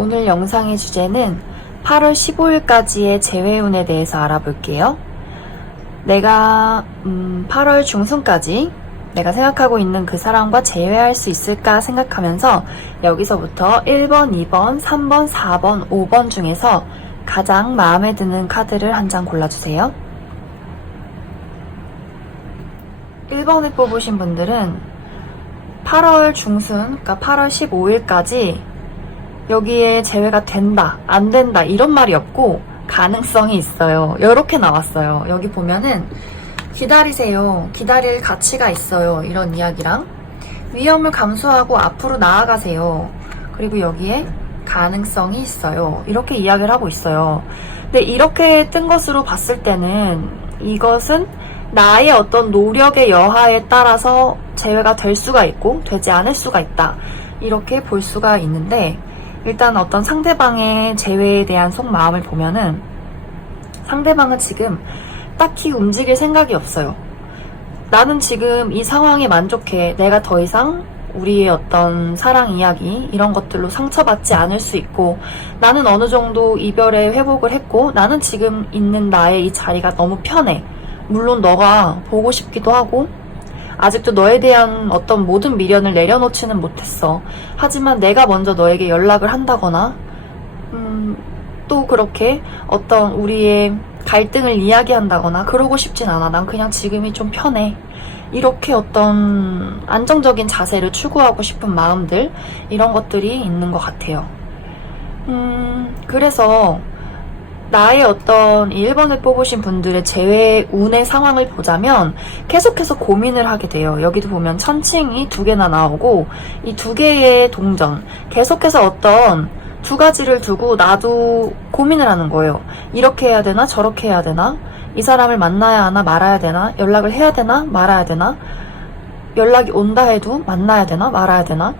오늘 영상의 주제는 8월 15일까지의 재회운에 대해서 알아볼게요. 내가 8월 중순까지 내가 생각하고 있는 그 사람과 재회할 수 있을까 생각하면서 여기서부터 1번, 2번, 3번, 4번, 5번 중에서 가장 마음에 드는 카드를 한 장 골라주세요. 1번을 뽑으신 분들은 8월 중순, 그러니까 8월 15일까지 여기에 재회가 된다, 안 된다 이런 말이 없고 가능성이 있어요. 이렇게 나왔어요. 여기 보면은 기다리세요. 기다릴 가치가 있어요. 이런 이야기랑 위험을 감수하고 앞으로 나아가세요. 그리고 여기에 가능성이 있어요. 이렇게 이야기를 하고 있어요. 근데 이렇게 뜬 것으로 봤을 때는 이것은 나의 어떤 노력의 여하에 따라서 재회가 될 수가 있고 되지 않을 수가 있다. 이렇게 볼 수가 있는데 일단 어떤 상대방의 재회에 대한 속마음을 보면은 상대방은 지금 딱히 움직일 생각이 없어요. 나는 지금 이 상황에 만족해. 내가 더 이상 우리의 어떤 사랑 이야기 이런 것들로 상처받지 않을 수 있고 나는 어느 정도 이별에 회복을 했고 나는 지금 있는 나의 이 자리가 너무 편해. 물론 너가 보고 싶기도 하고 아직도 너에 대한 어떤 모든 미련을 내려놓지는 못했어. 하지만 내가 먼저 너에게 연락을 한다거나 또 그렇게 어떤 우리의 갈등을 이야기한다거나 그러고 싶진 않아. 난 그냥 지금이 좀 편해. 이렇게 어떤 안정적인 자세를 추구하고 싶은 마음들 이런 것들이 있는 것 같아요. 그래서 나의 어떤 1번을 뽑으신 분들의 재회 운의 상황을 보자면 계속해서 고민을 하게 돼요. 여기도 보면 천칭이 2개나 나오고 이 2개의 동전 계속해서 어떤 두 가지를 두고 나도 고민을 하는 거예요. 이렇게 해야 되나 저렇게 해야 되나 이 사람을 만나야 하나 말아야 되나 연락을 해야 되나 말아야 되나 연락이 온다 해도 만나야 되나 말아야 되나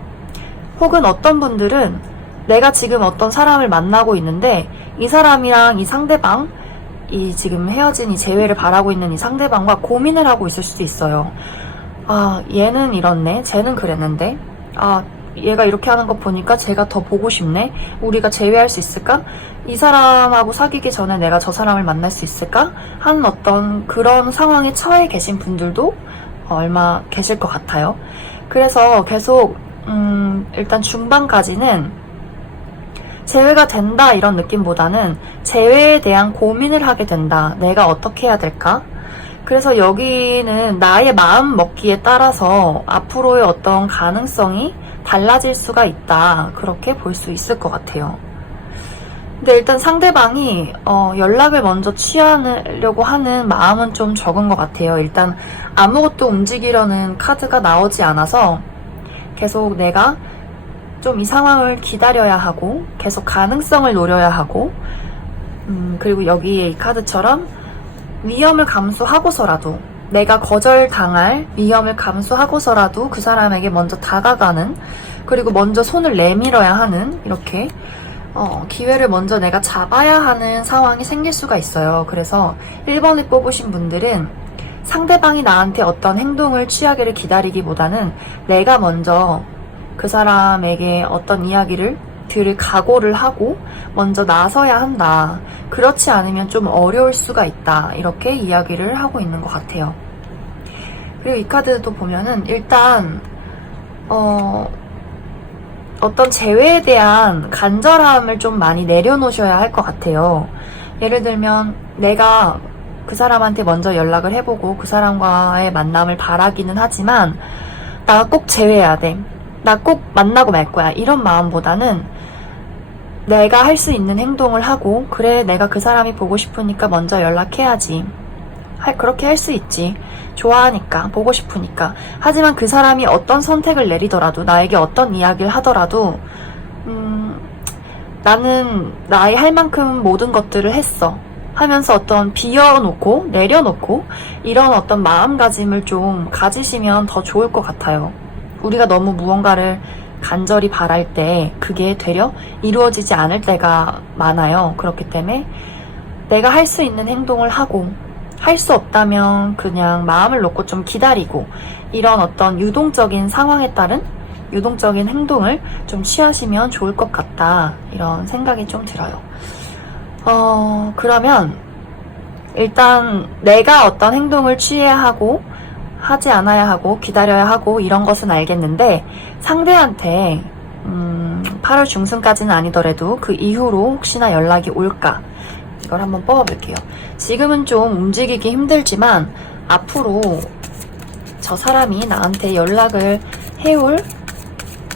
혹은 어떤 분들은 내가 지금 어떤 사람을 만나고 있는데 이 사람이랑 이 상대방 이 지금 헤어진 이 재회를 바라고 있는 이 상대방과 고민을 하고 있을 수도 있어요. 아 얘는 이렇네 쟤는 그랬는데 아 얘가 이렇게 하는 거 보니까 쟤가 더 보고 싶네 우리가 재회할 수 있을까? 이 사람하고 사귀기 전에 내가 저 사람을 만날 수 있을까? 하는 어떤 그런 상황에 처해 계신 분들도 얼마 계실 것 같아요. 그래서 계속 일단 중반까지는 재회가 된다 이런 느낌보다는 재회에 대한 고민을 하게 된다. 내가 어떻게 해야 될까? 그래서 여기는 나의 마음 먹기에 따라서 앞으로의 어떤 가능성이 달라질 수가 있다. 그렇게 볼 수 있을 것 같아요. 근데 일단 상대방이 연락을 먼저 취하려고 하는 마음은 좀 적은 것 같아요. 일단 아무것도 움직이려는 카드가 나오지 않아서 계속 내가 좀 이 상황을 기다려야 하고 계속 가능성을 노려야 하고 그리고 여기에 이 카드처럼 위험을 감수하고서라도 내가 거절당할 위험을 감수하고서라도 그 사람에게 먼저 다가가는 그리고 먼저 손을 내밀어야 하는 이렇게 기회를 먼저 내가 잡아야 하는 상황이 생길 수가 있어요. 그래서 1번을 뽑으신 분들은 상대방이 나한테 어떤 행동을 취하기를 기다리기보다는 내가 먼저 그 사람에게 어떤 이야기를 들을 각오를 하고 먼저 나서야 한다. 그렇지 않으면 좀 어려울 수가 있다. 이렇게 이야기를 하고 있는 것 같아요. 그리고 이 카드도 보면은 일단 어떤 재회에 대한 간절함을 좀 많이 내려놓으셔야 할 것 같아요. 예를 들면 내가 그 사람한테 먼저 연락을 해보고 그 사람과의 만남을 바라기는 하지만 나 꼭 재회해야 돼. 나 꼭 만나고 말 거야. 이런 마음보다는 내가 할 수 있는 행동을 하고 그래 내가 그 사람이 보고 싶으니까 먼저 연락해야지. 그렇게 할 수 있지. 좋아하니까 보고 싶으니까. 하지만 그 사람이 어떤 선택을 내리더라도 나에게 어떤 이야기를 하더라도 나는 나의 할 만큼 모든 것들을 했어. 하면서 어떤 비워놓고 내려놓고 이런 어떤 마음가짐을 좀 가지시면 더 좋을 것 같아요. 우리가 너무 무언가를 간절히 바랄 때 그게 되려 이루어지지 않을 때가 많아요. 그렇기 때문에 내가 할 수 있는 행동을 하고 할 수 없다면 그냥 마음을 놓고 좀 기다리고 이런 어떤 유동적인 상황에 따른 유동적인 행동을 좀 취하시면 좋을 것 같다. 이런 생각이 좀 들어요. 그러면 일단 내가 어떤 행동을 취해야 하고 하지 않아야 하고 기다려야 하고 이런 것은 알겠는데 상대한테 8월 중순까지는 아니더라도 그 이후로 혹시나 연락이 올까? 이걸 한번 뽑아볼게요. 지금은 좀 움직이기 힘들지만 앞으로 저 사람이 나한테 연락을 해올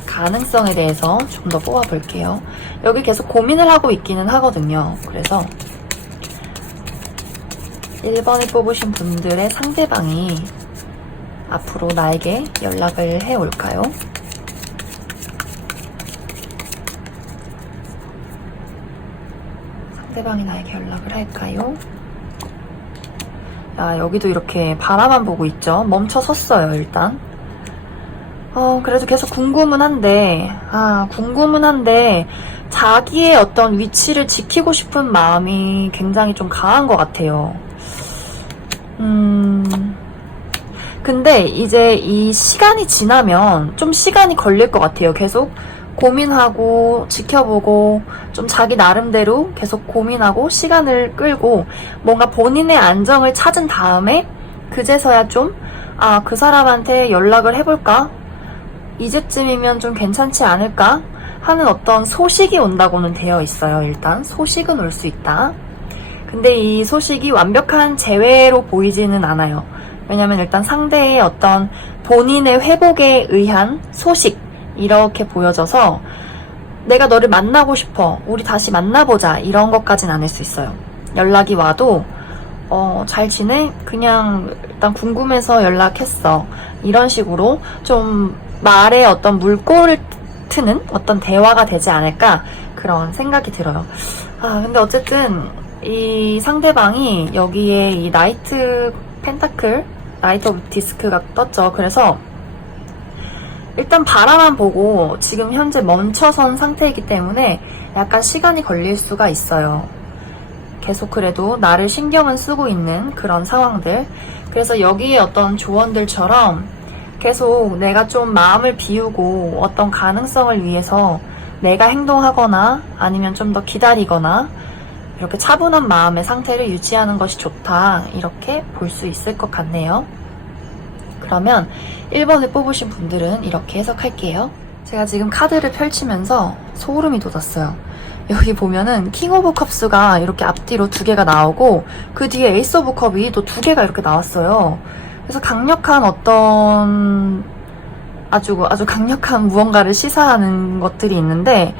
가능성에 대해서 좀 더 뽑아볼게요. 여기 계속 고민을 하고 있기는 하거든요. 그래서 1번을 뽑으신 분들의 상대방이 앞으로 나에게 연락을 해올까요? 상대방이 나에게 연락을 할까요? 야, 여기도 이렇게 바라만 보고 있죠. 멈춰 섰어요, 일단. 그래도 계속 궁금은 한데, 자기의 어떤 위치를 지키고 싶은 마음이 굉장히 좀 강한 것 같아요. 근데 이제 이 시간이 지나면 좀 시간이 걸릴 것 같아요. 계속 고민하고 지켜보고 좀 자기 나름대로 계속 고민하고 시간을 끌고 뭔가 본인의 안정을 찾은 다음에 그제서야 좀 그 사람한테 연락을 해볼까? 이제쯤이면 좀 괜찮지 않을까? 하는 어떤 소식이 온다고는 되어 있어요. 일단 소식은 올 수 있다. 근데 이 소식이 완벽한 재회로 보이지는 않아요. 왜냐면 일단 상대의 어떤 본인의 회복에 의한 소식 이렇게 보여져서 내가 너를 만나고 싶어, 우리 다시 만나보자 이런 것까진 아닐 수 있어요. 연락이 와도 잘 지내? 그냥 일단 궁금해서 연락했어. 이런 식으로 좀 말에 어떤 물꼬를 트는 어떤 대화가 되지 않을까 그런 생각이 들어요. 근데 어쨌든 이 상대방이 여기에 이 나이트 펜타클, 나이트 오브 디스크가 떴죠. 그래서 일단 바라만 보고 지금 현재 멈춰선 상태이기 때문에 약간 시간이 걸릴 수가 있어요. 계속 그래도 나를 신경은 쓰고 있는 그런 상황들. 그래서 여기에 어떤 조언들처럼 계속 내가 좀 마음을 비우고 어떤 가능성을 위해서 내가 행동하거나 아니면 좀 더 기다리거나 이렇게 차분한 마음의 상태를 유지하는 것이 좋다. 이렇게 볼 수 있을 것 같네요. 그러면 1번을 뽑으신 분들은 이렇게 해석할게요. 제가 지금 카드를 펼치면서 소름이 돋았어요. 여기 보면은 킹 오브 컵스가 이렇게 앞뒤로 2개가 나오고 그 뒤에 에이스 오브 컵이 또 2개가 이렇게 나왔어요. 그래서 강력한 어떤 아주 강력한 무언가를 시사하는 것들이 있는데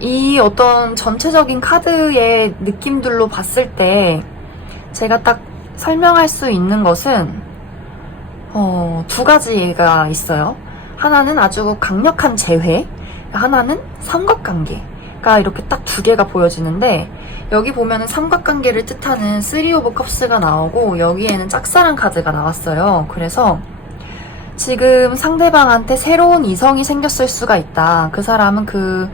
이 어떤 전체적인 카드의 느낌들로 봤을 때 제가 딱 설명할 수 있는 것은 2가지가 있어요. 하나는 아주 강력한 재회, 하나는 삼각관계가 이렇게 딱 2개가 보여지는데 여기 보면은 삼각관계를 뜻하는 3 오브 컵스가 나오고 여기에는 짝사랑 카드가 나왔어요. 그래서 지금 상대방한테 새로운 이성이 생겼을 수가 있다. 그 사람은 그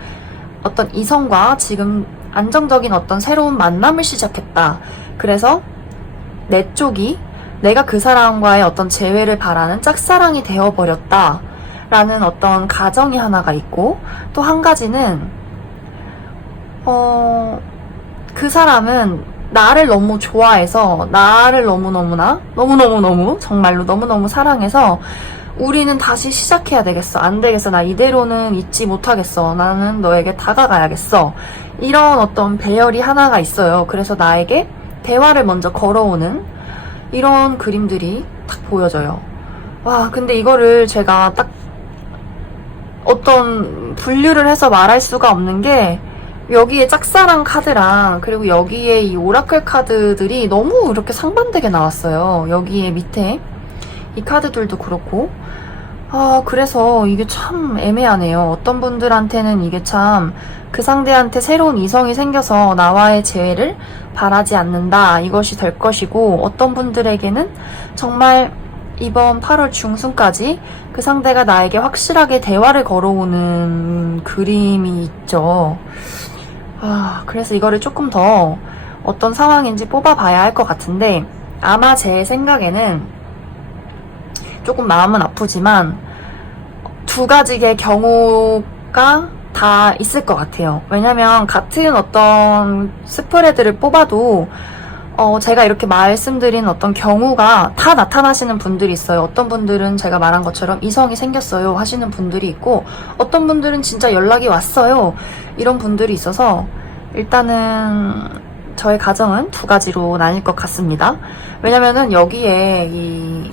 어떤 이성과 지금 안정적인 어떤 새로운 만남을 시작했다. 그래서 내 쪽이 내가 그 사람과의 어떤 재회를 바라는 짝사랑이 되어버렸다. 라는 어떤 가정이 하나가 있고 또 한 가지는 그 사람은 나를 너무 좋아해서 나를 너무너무 정말로 너무너무 사랑해서 우리는 다시 시작해야 되겠어. 안 되겠어. 나 이대로는 잊지 못하겠어. 나는 너에게 다가가야겠어. 이런 어떤 배열이 하나가 있어요. 그래서 나에게 대화를 먼저 걸어오는 이런 그림들이 딱 보여져요. 와, 근데 이거를 제가 딱 어떤 분류를 해서 말할 수가 없는 게 여기에 짝사랑 카드랑 그리고 여기에 이 오라클 카드들이 너무 이렇게 상반되게 나왔어요. 여기에 밑에 이 카드들도 그렇고 그래서 이게 참 애매하네요. 어떤 분들한테는 이게 참 그 상대한테 새로운 이성이 생겨서 나와의 재회를 바라지 않는다 이것이 될 것이고 어떤 분들에게는 정말 이번 8월 중순까지 그 상대가 나에게 확실하게 대화를 걸어오는 그림이 있죠. 그래서 이거를 조금 더 어떤 상황인지 뽑아봐야 할 것 같은데 아마 제 생각에는 조금 마음은 아프지만 두 가지의 경우가 다 있을 것 같아요. 왜냐면 같은 어떤 스프레드를 뽑아도 제가 이렇게 말씀드린 어떤 경우가 다 나타나시는 분들이 있어요. 어떤 분들은 제가 말한 것처럼 이성이 생겼어요 하시는 분들이 있고, 어떤 분들은 진짜 연락이 왔어요 이런 분들이 있어서, 일단은 저의 가정은 두 가지로 나뉠 것 같습니다. 왜냐면은 여기에 이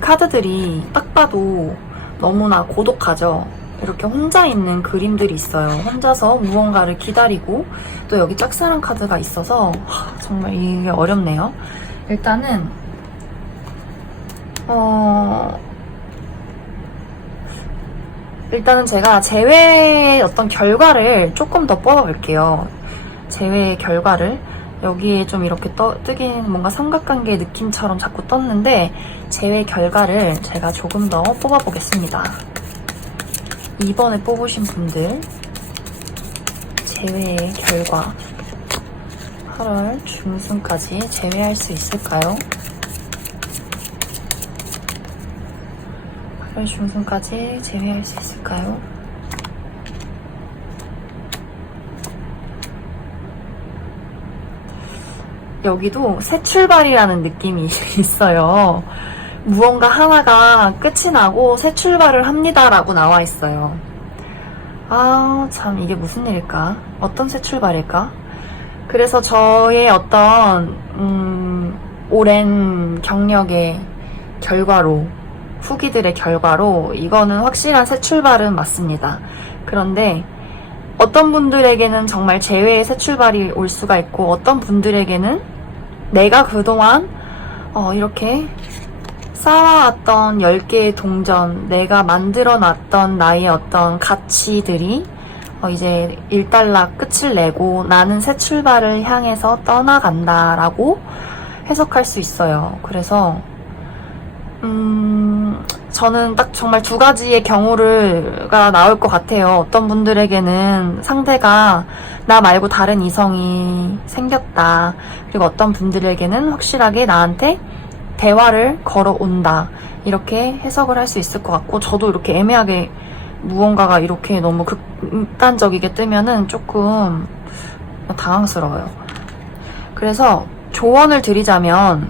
카드들이 딱 봐도 너무나 고독하죠. 이렇게 혼자 있는 그림들이 있어요. 혼자서 무언가를 기다리고, 또 여기 짝사랑 카드가 있어서 정말 이게 어렵네요. 일단은 일단은 제가 제외의 어떤 결과를 조금 더 뽑아볼게요. 제외의 결과를. 여기에 좀 이렇게 뜨긴 뭔가 삼각관계 느낌처럼 자꾸 떴는데, 제외 결과를 제가 조금 더 뽑아보겠습니다. 2번에 뽑으신 분들 제외의 결과, 8월 중순까지 제외할 수 있을까요? 8월 중순까지 제외할 수 있을까요? 여기도 새 출발이라는 느낌이 있어요. 무언가 하나가 끝이 나고 새 출발을 합니다 라고 나와 있어요. 아, 참 이게 무슨 일일까? 어떤 새 출발일까? 그래서 저의 어떤 오랜 경력의 결과로, 후기들의 결과로 이거는 확실한 새 출발은 맞습니다. 그런데 어떤 분들에게는 정말 재회의 새 출발이 올 수가 있고, 어떤 분들에게는 내가 그동안 이렇게 쌓아왔던 10개의 동전, 내가 만들어놨던 나의 어떤 가치들이 이제 일단락 끝을 내고 나는 새 출발을 향해서 떠나간다 라고 해석할 수 있어요. 그래서 저는 딱 정말 두 가지의 경우가 나올 것 같아요. 어떤 분들에게는 상대가 나 말고 다른 이성이 생겼다. 그리고 어떤 분들에게는 확실하게 나한테 대화를 걸어온다. 이렇게 해석을 할 수 있을 것 같고, 저도 이렇게 애매하게 무언가가 이렇게 너무 극단적이게 뜨면은 조금 당황스러워요. 그래서 조언을 드리자면,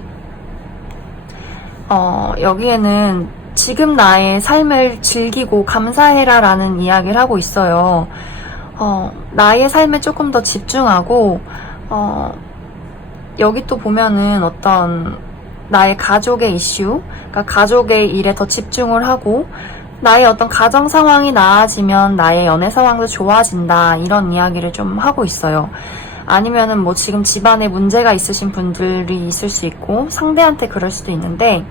여기에는 지금 나의 삶을 즐기고 감사해라 라는 이야기를 하고 있어요. 나의 삶에 조금 더 집중하고, 여기 또 보면은 어떤 나의 가족의 이슈, 그러니까 가족의 일에 더 집중을 하고, 나의 어떤 가정 상황이 나아지면 나의 연애 상황도 좋아진다, 이런 이야기를 좀 하고 있어요. 아니면은 뭐 지금 집안에 문제가 있으신 분들이 있을 수 있고, 상대한테 그럴 수도 있는데,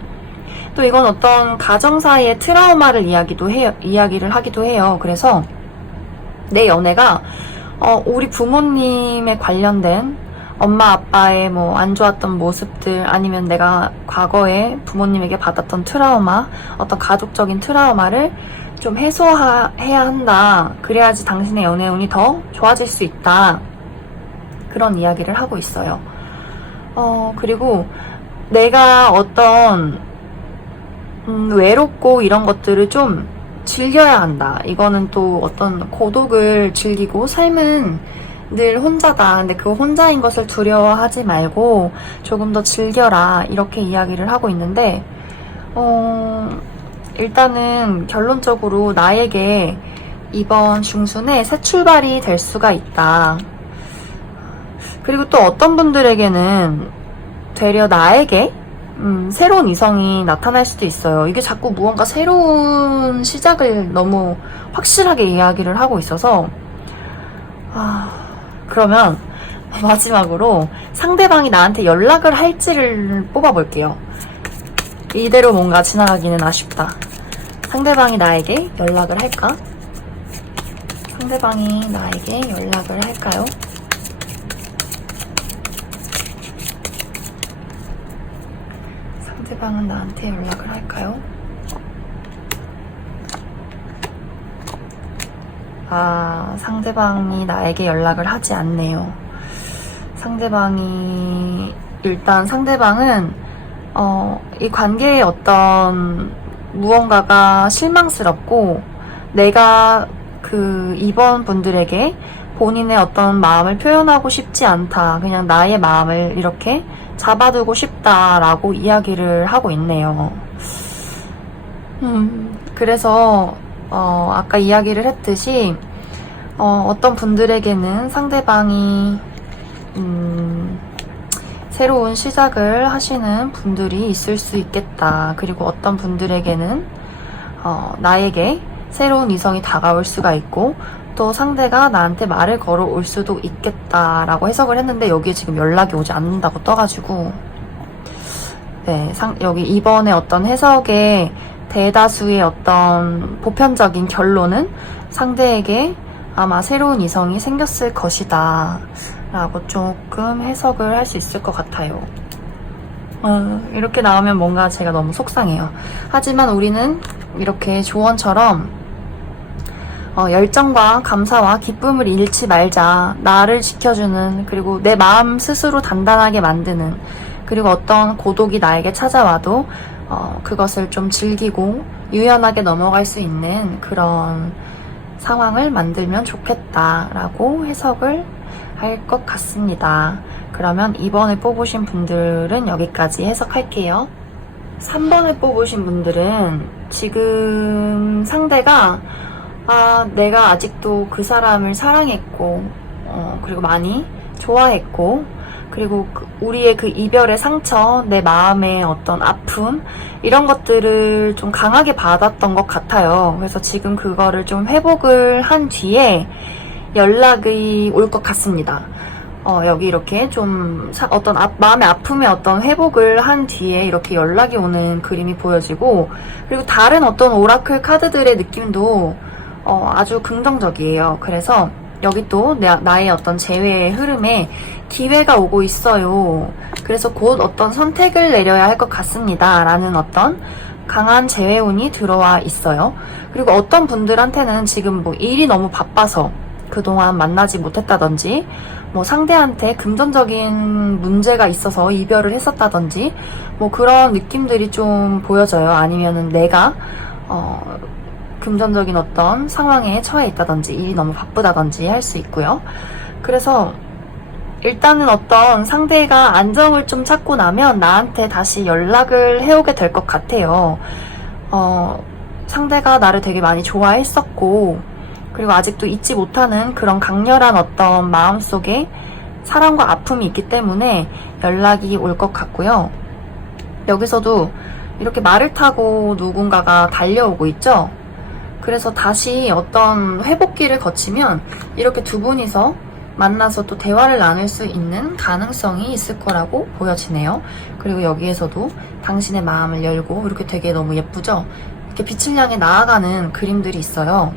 또 이건 어떤 가정 사이의 트라우마를 이야기를 하기도 해요. 그래서 내 연애가 우리 부모님에 관련된 엄마 아빠의 뭐 안 좋았던 모습들, 아니면 내가 과거에 부모님에게 받았던 트라우마, 어떤 가족적인 트라우마를 좀 해소해야 한다. 그래야지 당신의 연애 운이 더 좋아질 수 있다. 그런 이야기를 하고 있어요. 그리고 내가 어떤 외롭고 이런 것들을 좀 즐겨야 한다. 이거는 또 어떤 고독을 즐기고, 삶은 늘 혼자다. 근데 그 혼자인 것을 두려워하지 말고 조금 더 즐겨라. 이렇게 이야기를 하고 있는데, 일단은 결론적으로 나에게 이번 중순에 새 출발이 될 수가 있다. 그리고 또 어떤 분들에게는 되려 나에게 새로운 이성이 나타날 수도 있어요. 이게 자꾸 무언가 새로운 시작을 너무 확실하게 이야기를 하고 있어서, 그러면 마지막으로 상대방이 나한테 연락을 할지를 뽑아볼게요. 이대로 뭔가 지나가기는 아쉽다. 상대방이 나에게 연락을 할까? 상대방이 나에게 연락을 할까요? 상대방은 나한테 연락을 할까요? 상대방이 나에게 연락을 하지 않네요. 일단 상대방은 이 관계의 어떤 무언가가 실망스럽고 내가 그 2번 분들에게 본인의 어떤 마음을 표현하고 싶지 않다. 그냥 나의 마음을 이렇게 잡아두고 싶다라고 이야기를 하고 있네요. 그래서 아까 이야기를 했듯이 어떤 분들에게는 상대방이 새로운 시작을 하시는 분들이 있을 수 있겠다. 그리고 어떤 분들에게는 나에게 새로운 이성이 다가올 수가 있고 또 상대가 나한테 말을 걸어올 수도 있겠다라고 해석을 했는데 여기에 지금 연락이 오지 않는다고 떠가지고 네, 여기 이번에 어떤 해석의 대다수의 어떤 보편적인 결론은 상대에게 아마 새로운 이성이 생겼을 것이다 라고 조금 해석을 할 수 있을 것 같아요. 이렇게 나오면 뭔가 제가 너무 속상해요. 하지만 우리는 이렇게 조언처럼 열정과 감사와 기쁨을 잃지 말자. 나를 지켜주는, 그리고 내 마음 스스로 단단하게 만드는, 그리고 어떤 고독이 나에게 찾아와도 그것을 좀 즐기고 유연하게 넘어갈 수 있는 그런 상황을 만들면 좋겠다라고 해석을 할 것 같습니다. 그러면 2번을 뽑으신 분들은 여기까지 해석할게요. 3번을 뽑으신 분들은 지금 상대가 내가 아직도 그 사람을 사랑했고 그리고 많이 좋아했고 그리고 우리의 그 이별의 상처, 내 마음의 어떤 아픔 이런 것들을 좀 강하게 받았던 것 같아요. 그래서 지금 그거를 좀 회복을 한 뒤에 연락이 올 것 같습니다. 여기 이렇게 좀 어떤 마음의 아픔의 어떤 회복을 한 뒤에 이렇게 연락이 오는 그림이 보여지고 그리고 다른 어떤 오라클 카드들의 느낌도 아주 긍정적이에요. 그래서 여기 또 나의 어떤 재회의 흐름에 기회가 오고 있어요. 그래서 곧 어떤 선택을 내려야 할 것 같습니다. 라는 어떤 강한 재회운이 들어와 있어요. 그리고 어떤 분들한테는 지금 뭐 일이 너무 바빠서 그동안 만나지 못했다든지 뭐 상대한테 금전적인 문제가 있어서 이별을 했었다든지 뭐 그런 느낌들이 좀 보여져요. 아니면은 내가 금전적인 어떤 상황에 처해 있다든지 일이 너무 바쁘다든지 할 수 있고요. 그래서 일단은 어떤 상대가 안정을 좀 찾고 나면 나한테 다시 연락을 해오게 될 것 같아요. 상대가 나를 되게 많이 좋아했었고 그리고 아직도 잊지 못하는 그런 강렬한 어떤 마음속에 사랑과 아픔이 있기 때문에 연락이 올 것 같고요. 여기서도 이렇게 말을 타고 누군가가 달려오고 있죠. 그래서 다시 어떤 회복기를 거치면 이렇게 두 분이서 만나서 또 대화를 나눌 수 있는 가능성이 있을 거라고 보여지네요. 그리고 여기에서도 당신의 마음을 열고 이렇게 되게 너무 예쁘죠? 이렇게 빛을 향해 나아가는 그림들이 있어요.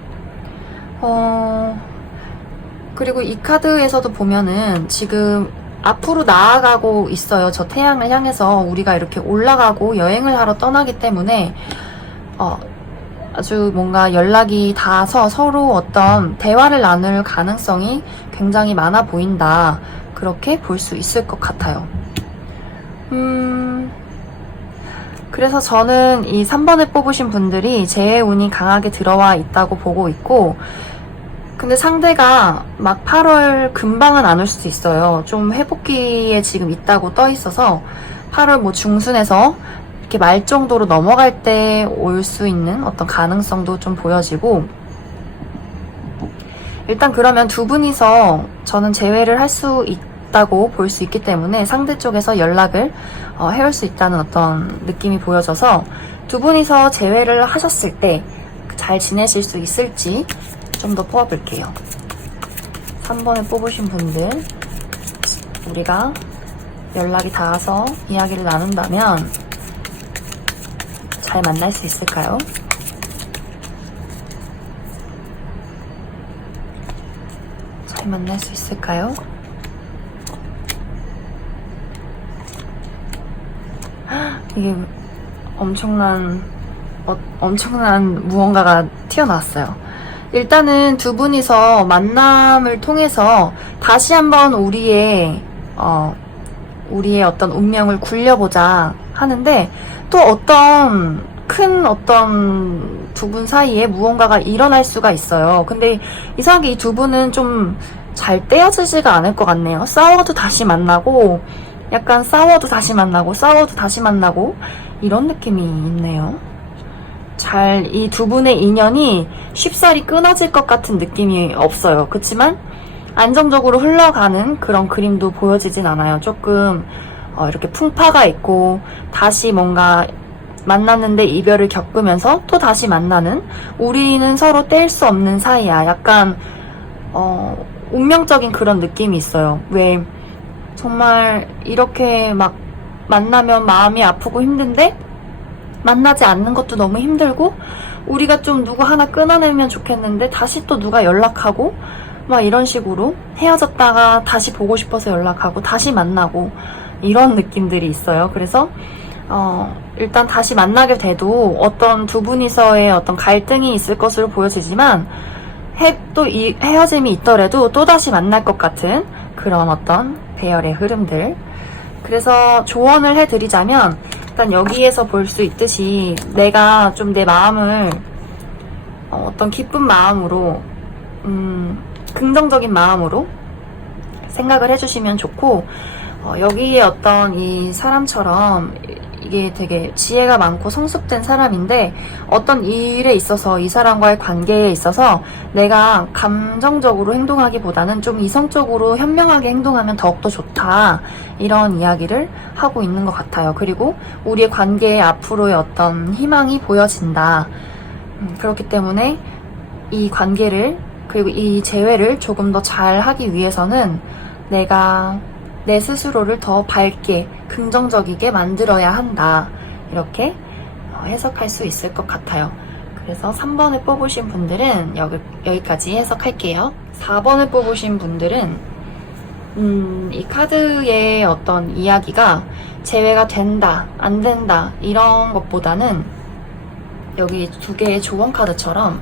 그리고 이 카드에서도 보면은 지금 앞으로 나아가고 있어요. 저 태양을 향해서 우리가 이렇게 올라가고 여행을 하러 떠나기 때문에 아주 뭔가 연락이 닿아서 서로 어떤 대화를 나눌 가능성이 굉장히 많아 보인다. 그렇게 볼 수 있을 것 같아요. 그래서 저는 이 3번을 뽑으신 분들이 재해운이 강하게 들어와 있다고 보고 있고 근데 상대가 막 8월 금방은 안 올 수도 있어요. 좀 회복기에 지금 있다고 떠 있어서 8월 뭐 중순에서 이렇게 말 정도로 넘어갈 때 올 수 있는 어떤 가능성도 좀 보여지고 일단 그러면 두 분이서 저는 재회를 할 수 있다고 볼 수 있기 때문에 상대 쪽에서 연락을 해올 수 있다는 어떤 느낌이 보여져서 두 분이서 재회를 하셨을 때 잘 지내실 수 있을지 좀 더 뽑아볼게요. 3번을 뽑으신 분들 우리가 연락이 닿아서 이야기를 나눈다면 잘 만날 수 있을까요? 잘 만날 수 있을까요? 이게 엄청난 무언가가 튀어나왔어요. 일단은 두 분이서 만남을 통해서 다시 한번 우리의 어떤 운명을 굴려보자 하는데 또 어떤 큰 어떤 두 분 사이에 무언가가 일어날 수가 있어요. 근데 이상하게 이 두 분은 좀 잘 떼어지지가 않을 것 같네요. 싸워도 다시 만나고, 약간 싸워도 다시 만나고, 싸워도 다시 만나고, 이런 느낌이 있네요. 잘 이 두 분의 인연이 쉽사리 끊어질 것 같은 느낌이 없어요. 그치만 안정적으로 흘러가는 그런 그림도 보여지진 않아요. 조금 이렇게 풍파가 있고 다시 뭔가 만났는데 이별을 겪으면서 또 다시 만나는, 우리는 서로 뗄 수 없는 사이야. 약간 운명적인 그런 느낌이 있어요. 왜 정말 이렇게 막 만나면 마음이 아프고 힘든데 만나지 않는 것도 너무 힘들고, 우리가 좀 누구 하나 끊어내면 좋겠는데 다시 또 누가 연락하고 막 이런 식으로 헤어졌다가 다시 보고 싶어서 연락하고 다시 만나고 이런 느낌들이 있어요. 그래서 일단 다시 만나게 돼도 어떤 두 분이서의 어떤 갈등이 있을 것으로 보여지지만, 또 이 헤어짐이 있더라도 또다시 만날 것 같은 그런 어떤 배열의 흐름들. 그래서 조언을 해드리자면, 일단 여기에서 볼 수 있듯이 내가 좀 내 마음을 어떤 기쁜 마음으로, 긍정적인 마음으로 생각을 해주시면 좋고, 여기에 어떤 이 사람처럼 이게 되게 지혜가 많고 성숙된 사람인데, 어떤 일에 있어서 이 사람과의 관계에 있어서 내가 감정적으로 행동하기보다는 좀 이성적으로 현명하게 행동하면 더욱더 좋다, 이런 이야기를 하고 있는 것 같아요. 그리고 우리의 관계에 앞으로의 어떤 희망이 보여진다. 그렇기 때문에 이 관계를, 그리고 이 재회를 조금 더 잘 하기 위해서는 내가 내 스스로를 더 밝게 긍정적이게 만들어야 한다, 이렇게 해석할 수 있을 것 같아요. 그래서 3번을 뽑으신 분들은 여기까지 해석할게요. 4번을 뽑으신 분들은 이 카드의 어떤 이야기가 재회가 된다, 안 된다, 이런 것보다는 여기 두 개의 조언 카드처럼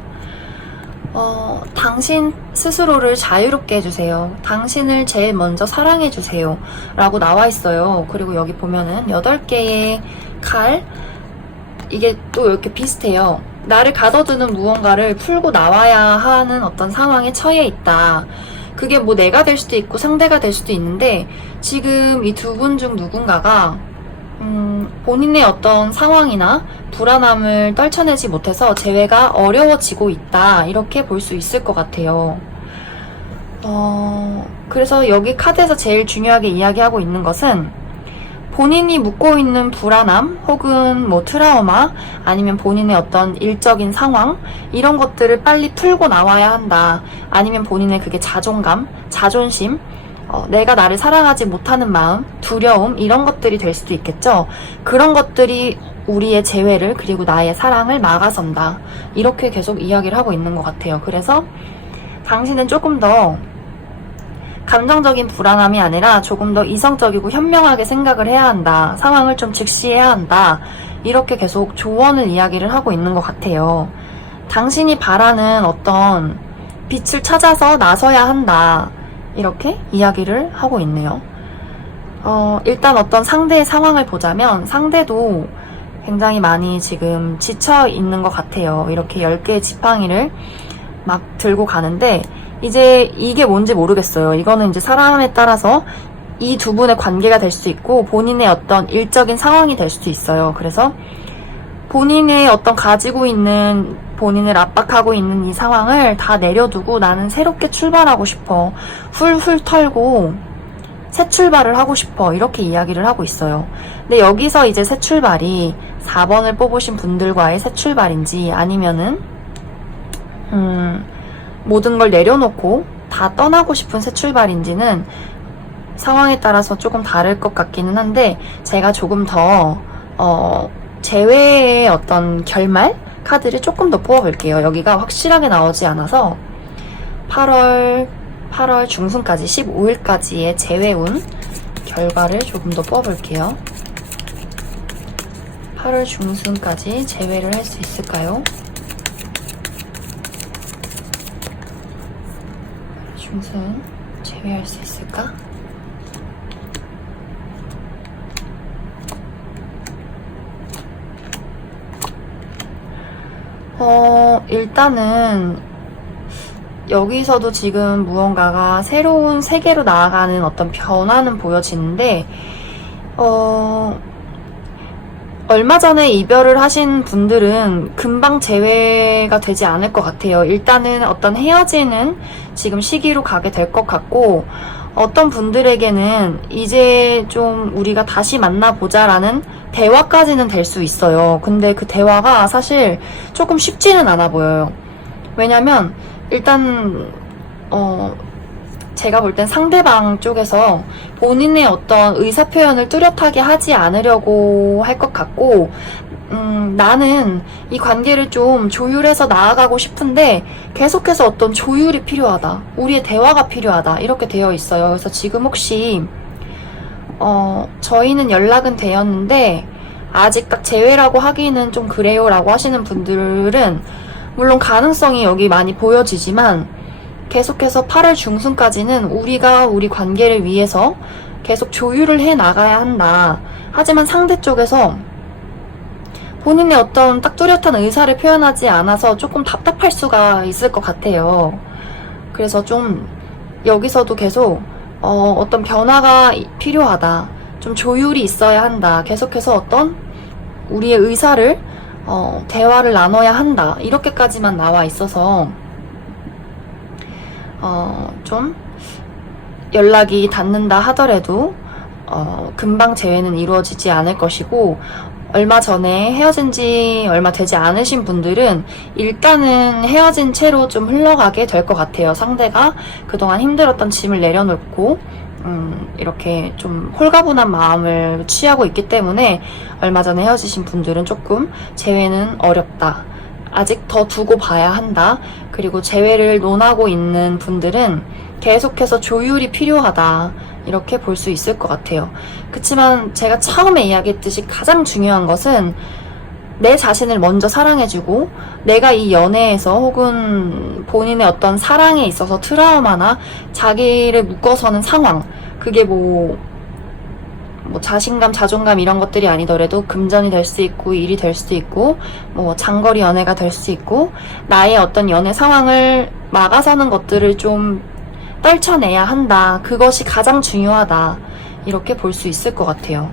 당신 스스로를 자유롭게 해주세요. 당신을 제일 먼저 사랑해주세요. 라고 나와 있어요. 그리고 여기 보면은 8개의 칼, 이게 또 이렇게 비슷해요. 나를 가둬두는 무언가를 풀고 나와야 하는 어떤 상황에 처해 있다. 그게 뭐 내가 될 수도 있고 상대가 될 수도 있는데, 지금 이 두 분 중 누군가가 본인의 어떤 상황이나 불안함을 떨쳐내지 못해서 재회가 어려워지고 있다, 이렇게 볼 수 있을 것 같아요. 그래서 여기 카드에서 제일 중요하게 이야기하고 있는 것은, 본인이 묻고 있는 불안함 혹은 뭐 트라우마, 아니면 본인의 어떤 일적인 상황, 이런 것들을 빨리 풀고 나와야 한다. 아니면 본인의 그게 자존감, 자존심, 내가 나를 사랑하지 못하는 마음, 두려움, 이런 것들이 될 수도 있겠죠. 그런 것들이 우리의 재회를, 그리고 나의 사랑을 막아선다, 이렇게 계속 이야기를 하고 있는 것 같아요. 그래서 당신은 조금 더 감정적인 불안함이 아니라 조금 더 이성적이고 현명하게 생각을 해야 한다, 상황을 좀 직시해야 한다, 이렇게 계속 조언을 이야기를 하고 있는 것 같아요. 당신이 바라는 어떤 빛을 찾아서 나서야 한다, 이렇게 이야기를 하고 있네요. 일단 어떤 상대의 상황을 보자면, 상대도 굉장히 많이 지금 지쳐 있는 것 같아요. 이렇게 10개의 지팡이를 막 들고 가는데, 이제 이게 뭔지 모르겠어요. 이거는 이제 사람에 따라서 이 두 분의 관계가 될 수도 있고, 본인의 어떤 일적인 상황이 될 수도 있어요. 그래서 본인의 어떤 가지고 있는, 본인을 압박하고 있는 이 상황을 다 내려두고 나는 새롭게 출발하고 싶어, 훌훌 털고 새 출발을 하고 싶어, 이렇게 이야기를 하고 있어요. 근데 여기서 이제 새 출발이 4번을 뽑으신 분들과의 새 출발인지, 아니면은 모든 걸 내려놓고 다 떠나고 싶은 새 출발인지는 상황에 따라서 조금 다를 것 같기는 한데, 제가 조금 더 재회의 어떤 결말 카드를 조금 더 뽑아볼게요. 여기가 확실하게 나오지 않아서 8월 중순까지 15일까지의 재회운 결과를 조금 더 뽑아볼게요. 8월 중순까지 재회를 할 수 있을까요? 중순 재회할 수 있을까? 일단은 여기서도 지금 무언가가 새로운 세계로 나아가는 어떤 변화는 보여지는데, 얼마 전에 이별을 하신 분들은 금방 재회가 되지 않을 것 같아요. 일단은 어떤 헤어지는 지금 시기로 가게 될 것 같고, 어떤 분들에게는 이제 좀 우리가 다시 만나보자라는 대화까지는 될 수 있어요. 근데 그 대화가 사실 조금 쉽지는 않아 보여요. 왜냐면 일단 제가 볼 땐 상대방 쪽에서 본인의 어떤 의사표현을 뚜렷하게 하지 않으려고 할 것 같고, 나는 이 관계를 좀 조율해서 나아가고 싶은데 계속해서 어떤 조율이 필요하다, 우리의 대화가 필요하다, 이렇게 되어 있어요. 그래서 지금 혹시 저희는 연락은 되었는데 아직 딱 재회라고 하기는 좀 그래요 라고 하시는 분들은 물론 가능성이 여기 많이 보여지지만, 계속해서 8월 중순까지는 우리가 우리 관계를 위해서 계속 조율을 해 나가야 한다. 하지만 상대 쪽에서 본인의 어떤 딱 뚜렷한 의사를 표현하지 않아서 조금 답답할 수가 있을 것 같아요. 그래서 좀 여기서도 계속 어떤 변화가 필요하다, 좀 조율이 있어야 한다, 계속해서 어떤 우리의 의사를 대화를 나눠야 한다, 이렇게까지만 나와 있어서 좀 연락이 닿는다 하더라도 금방 재회는 이루어지지 않을 것이고, 얼마 전에 헤어진 지 얼마 되지 않으신 분들은 일단은 헤어진 채로 좀 흘러가게 될 것 같아요. 상대가 그동안 힘들었던 짐을 내려놓고 이렇게 좀 홀가분한 마음을 취하고 있기 때문에 얼마 전에 헤어지신 분들은 조금 재회는 어렵다, 아직 더 두고 봐야 한다, 그리고 재회를 논하고 있는 분들은 계속해서 조율이 필요하다, 이렇게 볼 수 있을 것 같아요. 그치만 제가 처음에 이야기했듯이 가장 중요한 것은 내 자신을 먼저 사랑해주고, 내가 이 연애에서 혹은 본인의 어떤 사랑에 있어서 트라우마나 자기를 묶어서는 상황, 그게 뭐 자신감, 자존감 이런 것들이 아니더라도 금전이 될 수 있고, 일이 될 수도 있고, 뭐 장거리 연애가 될 수 있고, 나의 어떤 연애 상황을 막아서는 것들을 좀 떨쳐내야 한다, 그것이 가장 중요하다, 이렇게 볼 수 있을 것 같아요.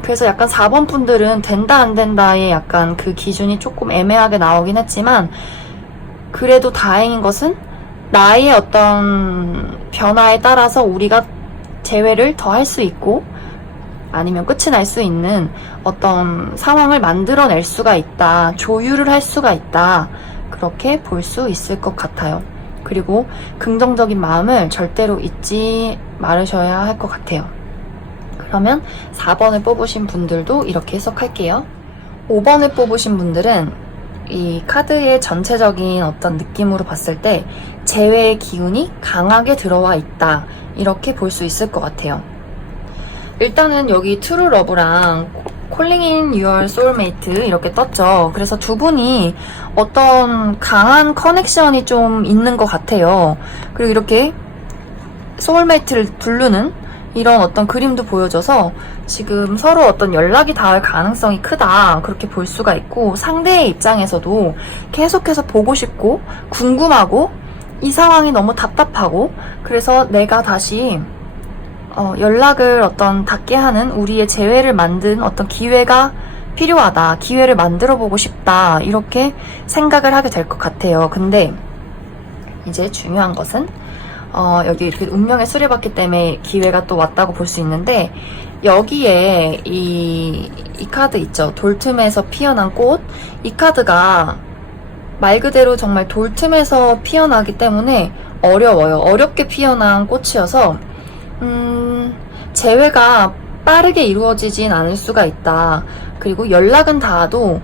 그래서 약간 4번 분들은 된다 안 된다의 약간 그 기준이 조금 애매하게 나오긴 했지만, 그래도 다행인 것은 나의 어떤 변화에 따라서 우리가 재회를 더 할 수 있고 아니면 끝이 날 수 있는 어떤 상황을 만들어낼 수가 있다, 조율을 할 수가 있다, 그렇게 볼 수 있을 것 같아요. 그리고 긍정적인 마음을 절대로 잊지 말으셔야 할 것 같아요. 그러면 4번을 뽑으신 분들도 이렇게 해석할게요. 5번을 뽑으신 분들은 이 카드의 전체적인 어떤 느낌으로 봤을 때 재회의 기운이 강하게 들어와 있다, 이렇게 볼 수 있을 것 같아요. 일단은 여기 트루 러브랑 콜링 인 유얼 소울메이트 이렇게 떴죠. 그래서 두 분이 어떤 강한 커넥션이 좀 있는 것 같아요. 그리고 이렇게 소울메이트를 부르는 이런 어떤 그림도 보여줘서 지금 서로 어떤 연락이 닿을 가능성이 크다, 그렇게 볼 수가 있고, 상대의 입장에서도 계속해서 보고 싶고 궁금하고 이 상황이 너무 답답하고, 그래서 내가 다시 연락을 어떤 닿게 하는 우리의 재회를 만든 어떤 기회가 필요하다, 기회를 만들어 보고 싶다, 이렇게 생각을 하게 될 것 같아요. 근데 이제 중요한 것은 여기 이렇게 운명의 수레바퀴 때문에 기회가 또 왔다고 볼 수 있는데, 여기에 이 카드 있죠, 돌틈에서 피어난 꽃. 이 카드가 말 그대로 정말 돌틈에서 피어나기 때문에 어려워요. 어렵게 피어난 꽃이어서 재회가 빠르게 이루어지진 않을 수가 있다. 그리고 연락은 닿아도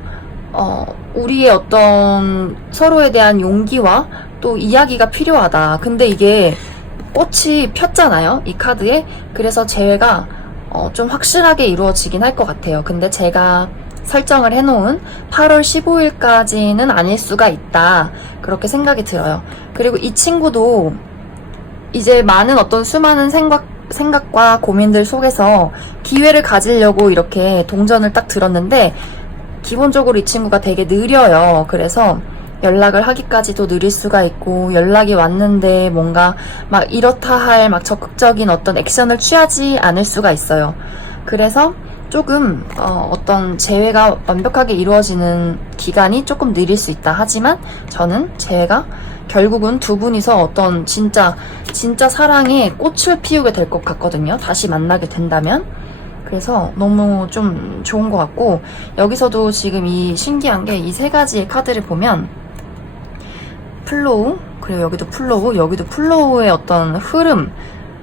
우리의 어떤 서로에 대한 용기와 또 이야기가 필요하다. 근데 이게 꽃이 폈잖아요, 이 카드에. 그래서 재회가 좀 확실하게 이루어지긴 할 것 같아요. 근데 제가 설정을 해놓은 8월 15일까지는 아닐 수가 있다, 그렇게 생각이 들어요. 그리고 이 친구도 이제 많은 어떤 수많은 생각과 고민들 속에서 기회를 가지려고 이렇게 동전을 딱 들었는데 기본적으로 이 친구가 되게 느려요. 그래서 연락을 하기까지도 느릴 수가 있고, 연락이 왔는데 뭔가 막 이렇다 할 막 적극적인 어떤 액션을 취하지 않을 수가 있어요. 그래서 조금 어떤 재회가 완벽하게 이루어지는 기간이 조금 느릴 수 있다. 하지만 저는 재회가 결국은 두 분이서 어떤 진짜 사랑의 꽃을 피우게 될 것 같거든요. 다시 만나게 된다면. 그래서 너무 좀 좋은 것 같고, 여기서도 지금 이 신기한 게 이 세 가지의 카드를 보면 플로우, 그리고 여기도 플로우, 여기도 플로우의 어떤 흐름,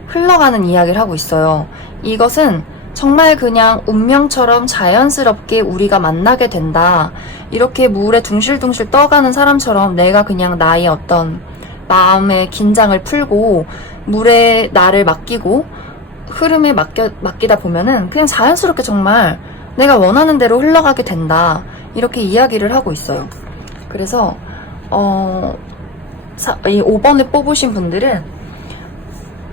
흘러가는 이야기를 하고 있어요. 이것은 정말 그냥 운명처럼 자연스럽게 우리가 만나게 된다. 이렇게 물에 둥실둥실 떠가는 사람처럼 내가 그냥 나의 어떤 마음의 긴장을 풀고 물에 나를 맡기고 흐름에 맡기다 보면은 그냥 자연스럽게 정말 내가 원하는 대로 흘러가게 된다. 이렇게 이야기를 하고 있어요. 그래서 이 5번을 뽑으신 분들은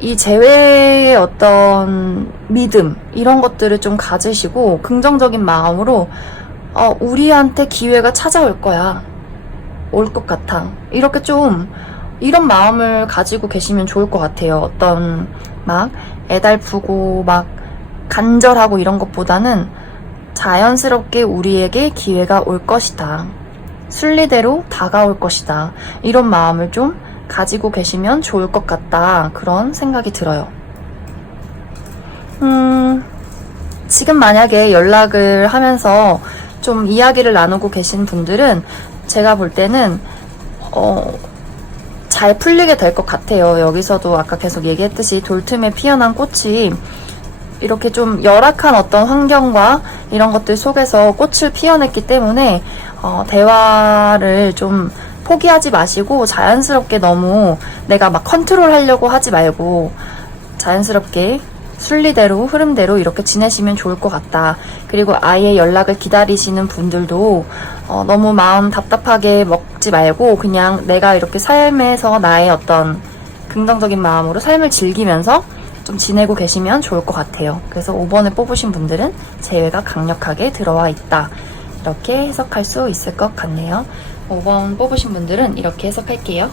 이 재회의 어떤 믿음 이런 것들을 좀 가지시고 긍정적인 마음으로 우리한테 기회가 찾아올 거야. 올 것 같아. 이렇게 좀 이런 마음을 가지고 계시면 좋을 것 같아요. 어떤 막 애달프고 막 간절하고 이런 것보다는 자연스럽게 우리에게 기회가 올 것이다. 순리대로 다가올 것이다. 이런 마음을 좀 가지고 계시면 좋을 것 같다. 그런 생각이 들어요. 지금 만약에 연락을 하면서 좀 이야기를 나누고 계신 분들은 제가 볼 때는 잘 풀리게 될 것 같아요. 여기서도 아까 계속 얘기했듯이 돌틈에 피어난 꽃이 이렇게 좀 열악한 어떤 환경과 이런 것들 속에서 꽃을 피워냈기 때문에 대화를 좀 포기하지 마시고 자연스럽게 너무 내가 막 컨트롤 하려고 하지 말고 자연스럽게 순리대로 흐름대로 이렇게 지내시면 좋을 것 같다. 그리고 아예 연락을 기다리시는 분들도 너무 마음 답답하게 먹지 말고 그냥 내가 이렇게 삶에서 나의 어떤 긍정적인 마음으로 삶을 즐기면서 좀 지내고 계시면 좋을 것 같아요. 그래서 5번을 뽑으신 분들은 재회가 강력하게 들어와 있다. 이렇게 해석할 수 있을 것 같네요. 5번 뽑으신 분들은 이렇게 해석할게요.